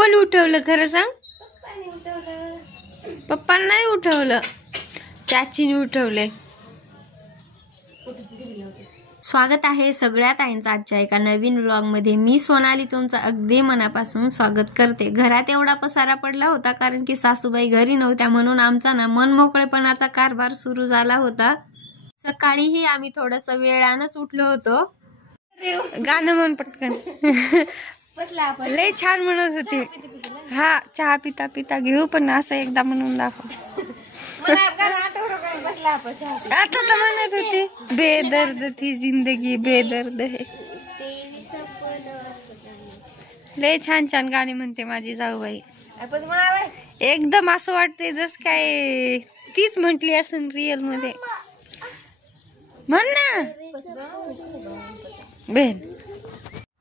कोण उठवलं खरं सांग? पप्पा नाही उठवलं, चाचीने उठवले. स्वागत आहे सगळ्या ताईंचं आजच्या एका नवीन व्लॉग मध्ये. मी सोनाली तुमचं अगदी मनापासून स्वागत करते. घरात एवढा पसारा पडला होता कारण की सासूबाई घरी नव्हत्या, म्हणून आमचा ना मनमोकळेपणाचा कारभार सुरू झाला होता. सकाळीही आम्ही थोडस वेळानच उठलो होतो. गाणं म्हण पटकन. लय छान म्हणत होती. हा, चहा पिता पिता घेऊ, पण असं एकदा म्हणून दाखव. आता तर म्हणत होती बेदर्द थी जिंदगी बेदर्द है. लय छान छान गाणी म्हणते माझी जाऊबाई. एकदम असं वाटते जस काय तीच म्हटली असेल रिअल मध्ये. म्हण ना बेन.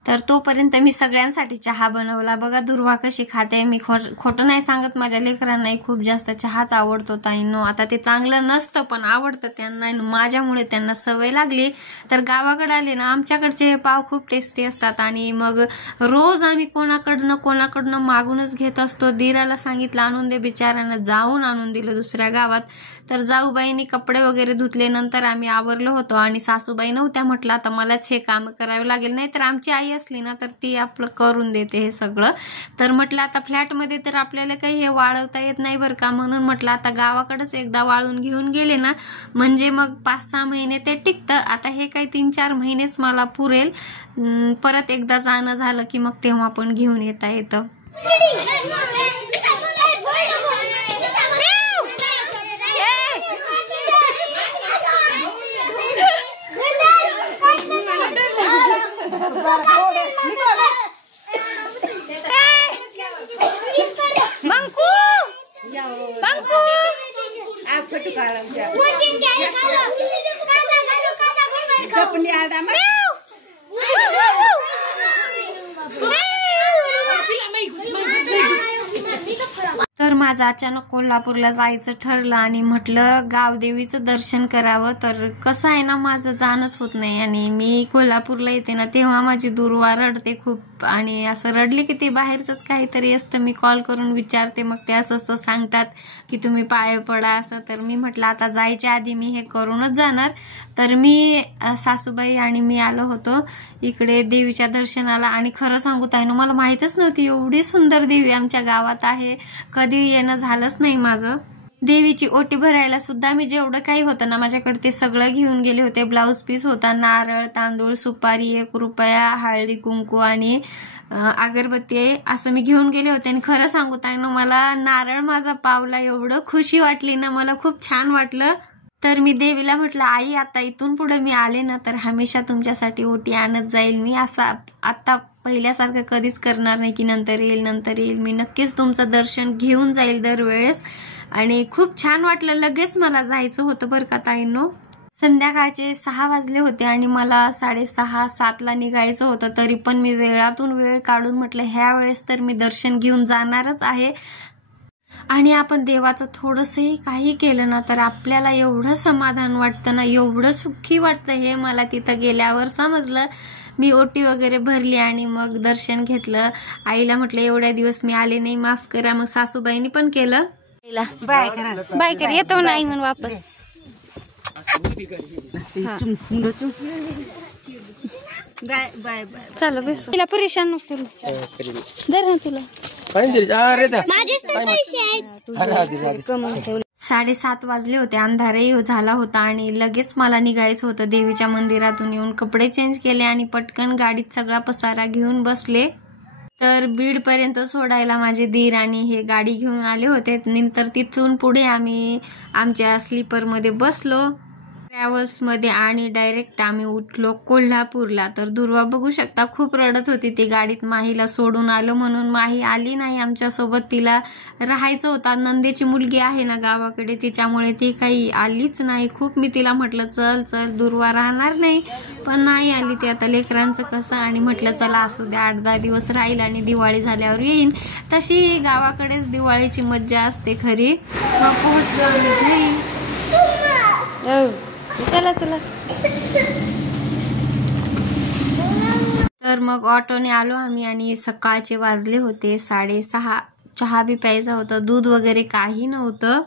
तर तोपर्यंत मी सगळ्यांसाठी चहा बनवला. बघा दुर्वा कशी खाते. मी खोटं नाही सांगत, माझ्या लेकरांनाही खूप जास्त चहाच आवडतो ताईंनो. आता ते चांगलं नसतं पण आवडतं त्यांना, माझ्यामुळे त्यांना सवय लागली. तर गावाकडे आले ना, आमच्याकडचे पाव खूप टेस्टी असतात आणि मग रोज आम्ही कोणाकडनं मागूनच घेत असतो. दिराला सांगितलं आणून दे, बिचारानं जाऊन आणून दिलं दुसऱ्या गावात. तर जाऊबाईंनी कपडे वगैरे धुतले. नंतर आम्ही आवरलो होतो आणि सासूबाई नव्हत्या. म्हटलं आता मलाच हे काम करावे लागेल, नाही तर आमची आई असली ना तर ती आपलं करून देते हे सगळं. तर म्हटलं आता फ्लॅटमध्ये तर आपल्याला काही हे वाळवता येत नाही बरं का, म्हणून म्हटलं आता गावाकडेच एकदा वाळून घेऊन गेले ना म्हणजे मग 5-6 महिने ते टिकतं. आता हे काही 3-4 महिनेच मला पुरेल. परत एकदा जाणं झालं की मग तेव्हा पण घेऊन येता येतं. तर माझं अचानक कोल्हापूरला जायचं ठरलं आणि म्हटलं गावदेवीचं दर्शन करावं. तर कसं आहे ना, माझं जाणंच होत नाही आणि मी कोल्हापूरला येते ना तेव्हा माझी दुर्वा रडते खूप, आणि असं रडले की ते बाहेरच काहीतरी असतं. मी कॉल करून विचारते, मग ते असं सांगतात की तुम्ही पाय पडा असं. तर मी म्हटलं आता जायच्या आधी मी हे करूनच जाणार. तर मी सासूबाई आणि मी आलो होतो इकडे देवीच्या दर्शनाला. आणि खरं सांगू ताईनो, मला माहितच नव्हती एवढी सुंदर देवी आमच्या गावात आहे. कधी येणं झालंच नाही माझं. देवीची ओटी भरायला सुद्धा मी जेवढं काही होतं ना माझ्याकडे ते सगळं घेऊन गेले होते. ब्लाऊज पीस होता, नारळ, तांदूळ, सुपारी, 1 रुपया, हळदी कुंकू आणि अगरबत्ती असं मी घेऊन गेले होते. आणि खरं सांगू ताईनो, मला नारळ माझा पावला, एवढं खुशी वाटली ना, मला खूप छान वाटलं. तर मी देवीला म्हटलं आई आता इथून पुढे मी आले ना तर हमेशा तुमच्यासाठी ओटी आणत जाईल. मी असं आता पहिल्यासारखं कधीच करणार नाही की नंतर येईल. मी नक्कीच तुमचं दर्शन घेऊन जाईल दरवेळेस. आणि खूप छान वाटलं. लगेच मला जायचं होतं बरं का ताईंनो. संध्याकाळचे 6 वाजले होते आणि मला 6:30-7ला निघायचं होतं. तरी पण मी वेळातून वेळ काढून म्हटलं ह्या वेळेस तर मी दर्शन घेऊन जाणारच आहे. आणि आपण देवाचं थोडंसंही काही केलं ना तर आपल्याला एवढं समाधान वाटतं ना, एवढं सुखी वाटतं, हे मला तिथं गेल्यावर समजलं. मी ओटी वगैरे भरली आणि मग दर्शन घेतलं. आईला म्हटलं एवढ्या दिवस मी आले नाही, माफ करा. मग सासूबाईंनी पण केलं. बाय कर येतो नाही म्हणून वापस. चलो बेस, तिला परेशान नको करू. दर ना तुला 7:30 वाजले होते. अंधारही झाला होता आणि लगेच मला निघायचं होतं. देवीच्या मंदिरातून येऊन कपडे चेंज केले आणि पटकन गाडीत सगळा पसारा घेऊन बसले. तर बीड पर्यंत सोडायला माझे दीर आणि हे गाडी घेऊन आले होते. नंतर तिथून पुढे आम्ही आमच्या स्लीपर मध्ये बसलो ट्रॅव्हल्स मध्ये आणि डायरेक्ट आम्ही उठलो कोल्हापूरला. तर दुर्वा बघू शकता खूप रडत होती. ती गाडीत माहीला सोडून आलो म्हणून माही आली नाही आमच्या सोबत. तिला राहायचं होता. नंदेची मुलगी आहे ना गावाकडे, तिच्यामुळे ती काही आलीच नाही. खूप मी तिला म्हटलं चल चल दुर्वा राहणार नाही, पण नाही आली. ती आता लेकरांचं कसं, आणि म्हटलं चला असू द्या 8-10 दिवस राहील आणि दिवाळी झाल्यावर येईन. तशी गावाकडेच दिवाळीची मज्जा असते खरी. मग पोहोचलो नाही. चला चला तर मग ऑटोने आलो आम्ही आणि सकाळचे वाजले होते 6:30. चहा बी प्यायचा होता, दूध वगैरे काही नव्हतं.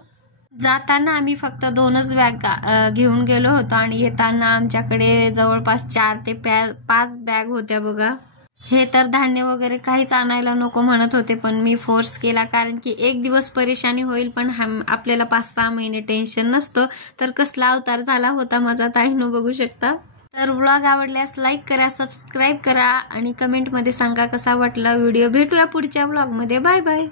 जाताना आम्ही फक्त 2च बॅग घेऊन गेलो होतो आणि येताना आमच्याकडे जवळपास 4 ते 5 बॅग होत्या बघा. हे तर धान्य वगैरे काहीच आणायला नको म्हणत होते, पण मी फोर्स केला कारण की एक दिवस परेशानी होईल पण आपल्याला 5-6 महिने टेन्शन नसतं. तर कसला अवतार झाला होता माझा ताईनो बघू शकता. तर व्लॉग आवडल्यास लाईक करा, सबस्क्राईब करा आणि कमेंटमध्ये सांगा कसा वाटला व्हिडिओ. भेटूया पुढच्या व्लॉगमध्ये. Bye bye.